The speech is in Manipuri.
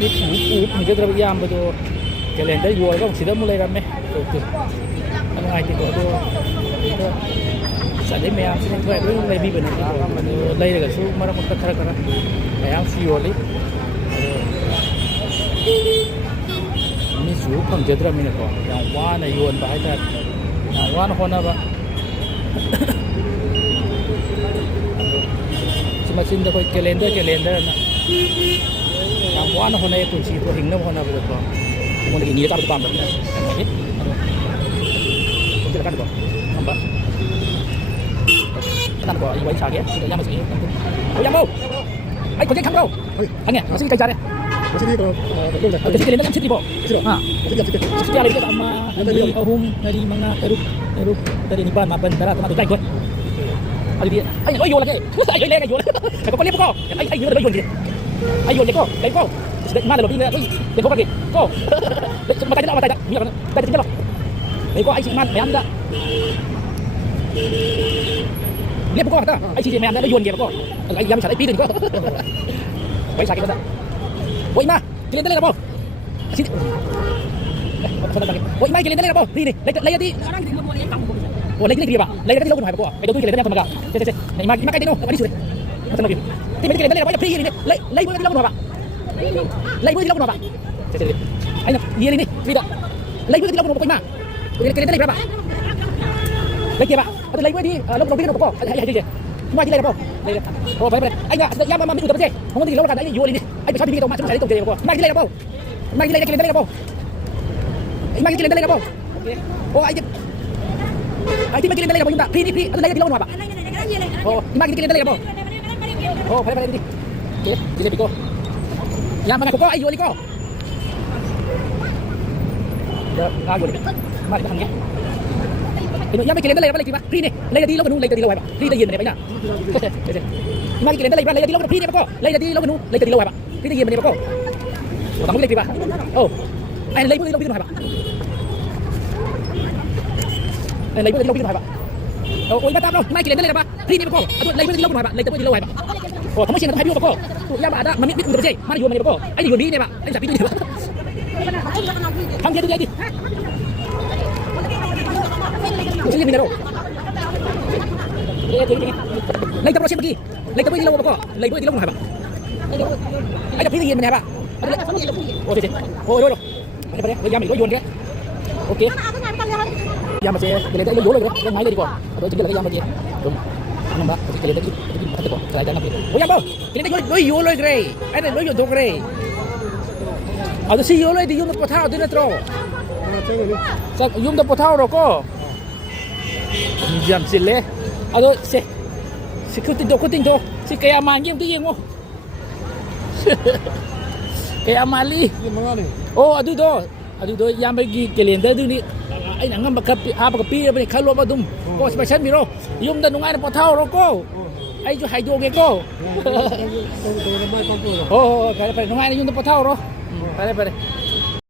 ꯅꯨꯃꯤꯠ ꯍꯪꯖꯗ꯭ꯔꯕ ꯏꯌꯥꯝꯕꯗꯣ ꯀꯦꯂꯦꯟꯗꯔ ꯌꯣꯜꯂꯒ ꯑꯃꯨꯛ ꯁꯤꯗ ꯑꯃꯨꯛ ꯂꯩꯔꯝꯃꯦ ꯅꯨꯡꯉꯥꯏꯇꯦꯀꯣ ꯑꯗꯣ ꯆꯠꯂꯤ ꯃꯌꯥꯝꯁꯤꯅ ꯊꯣꯏ ꯂꯣꯏ ꯂꯩꯕꯤꯕ ꯅꯠꯇꯦꯀꯣ ꯑꯗꯨ ꯂꯩꯔꯒꯁꯨ ꯃꯔꯛ ꯃꯔꯛꯇ ꯈꯔ ꯃꯌꯥꯝꯁꯨ ꯌꯣꯜꯂꯤ ꯑꯗꯣ ꯃꯤꯁꯨ ꯐꯪꯖꯗ꯭ꯔꯕꯅꯤꯅꯀꯣ ꯌꯥꯝ ꯋꯥꯅ ꯌꯣꯟꯕ ꯍꯥꯏꯇꯥꯔꯦ ꯌꯥꯝ ꯋꯥꯅ ꯍꯣꯠꯅꯕ ꯃꯆꯤꯟꯗ ꯑꯩꯈꯣꯏ ꯀꯦꯂꯦꯟꯗꯔꯅ ꯌꯥꯝ ꯋꯥꯅ ꯍꯣꯠꯅꯩ ꯄꯨꯟꯁꯤꯗꯣ ꯍꯤꯡꯅꯕ ꯍꯣꯠꯅꯕꯗꯀꯣ ꯑꯩꯉꯣꯟꯗꯒꯤ ꯅꯤꯔ ꯆꯥꯕꯗꯣ ꯄꯥꯝꯗꯕꯅꯤꯅ ꯌꯥꯝ ꯐꯩ ꯑꯗꯣ ꯄꯨꯟꯁꯤꯜꯂꯀꯥꯟꯗꯀꯣ ꯊꯝꯕ ꯀꯥꯟꯗꯀꯣ ꯑꯩ ꯋꯥꯔꯤ ꯁꯥꯒꯦ ꯁꯤꯗ ꯏꯌꯥꯝꯕꯁꯤ ꯏꯌꯥꯝꯕ ꯑꯩ ꯈꯣꯟꯖꯦꯜ ꯈꯪꯕ꯭ꯔꯣ ꯈꯪꯉꯦ ꯉꯁꯤꯗꯤ ꯀꯩ ꯆꯥꯔꯦ Masih kalau Kasi kailan lang sitri po? Ha? Sitri alay ko ama, ahum, nari mga eruk, dari nipan, mapan, dara, tama tutai ko. Ali dia, ay yola ke? Ay yola yola. Ako pali po ko. Ay yola ba yola? Ay yola ko. Kay ko. Sida mana lo bina. Ay ko pagi. Ko. Matay na matay na. Mira na. Tay tingalo. Ay ko ay si man, mayam da. Lihat ko kata. Ay si mayam da yola ke ko. Ay yam sa ay pidin ko. Wai sakit da. Woi ma, kalian dali na po. Sini. Woi ma, kalian dali na po. Sini. Lay di. Oh, lay di ba? Lay di logo mo po. Ay doon kalian dali na kumaga. Sese. Na ima kay dino. Ani sure. Mata lagi. Ti me kalian dali na po. Pri ni. Lay mo di logo mo ba? Lay mo di logo mo ba? Sese. Ay na, yeri ni. Video. Lay mo di logo mo po ma. Kalian dali berapa? Lagi ba? Atau lay mo di logo mo bigyan po. Ay. Cuma di lay na po. Lay. Oh, baik. Ay na, ya mama mi udah betul. Ngomong di logo kada ay yoli ni. Ay bisa bibigyan macam saya itu dia po. Magi lay na po. Magi lay na po. Magi kalian dali na po. Oh, ay. Ay, magi kalian dali na po yung da. Pri, ano lay di logo mo ba? Oh, magi kalian dali na po. Oh, pare di. Okay, sinabi ko. Yan mga ko ay yoli ko. Ya, yoli. Mari bahang ya. Ino yan kalian dali na pala Pri ni. Lay di logo nu, lay di logo ba? Pri di yen na ba ina. Magi kalian dali na lay di logo pri ni po. Lay di logo nu, lay di logo ba? Pri di yen na po. Oh, tamu lay ba? Oh. Ay lay mo di logo ba? Ay lay mo di logo ba? Oh, iba tao, mai kalian dali na ba? Pri ni po. Aduh, lay mo di logo ba? Lay di logo ba? Oh, kamu sino happy po. Tu yan ba ada mamit udah bersih. Mana jual mana po? Ay jual ni ba? Ay sabi ni ba? Ham dia tu jadi. Sini minero. Lay tapos lagi. Lay tapos di logo po. Lay mo di logo ba? Ay pri di yen mana ba? Oh, sini. Oh, rồi. Đây đây, bây giờ mình có yuan đấy. Ok. Giờ mà sẽ để lấy lúa rồi, lấy máy lên đi qua. Rồi chính là cái giờ mà gì? Đúng. Anh ba, cái lấy cái bắt được qua. Lại đang làm việc. Ôi em ơi, cái này lấy yuan rồi cái. Anh này lấy yuan thuộc cái. À, tôi xí yuan rồi thì yuan nó thao tôi nó trâu. Sao yuan nó thao rồi cô? Jam xin lẽ. À, tôi sẽ cứ tin đâu. Si kayak manjing tu yang mo. Kaya mali. Oh, aduh do yang bagi kalender tu ni. Ay nangam apa kepi apa ni kalau apa dum. Ko special biro. Yung dan nungai na patao ro ko. Ay jo hai do ge ko. Oh, kaya pare nungai na yung patao ro. Pare.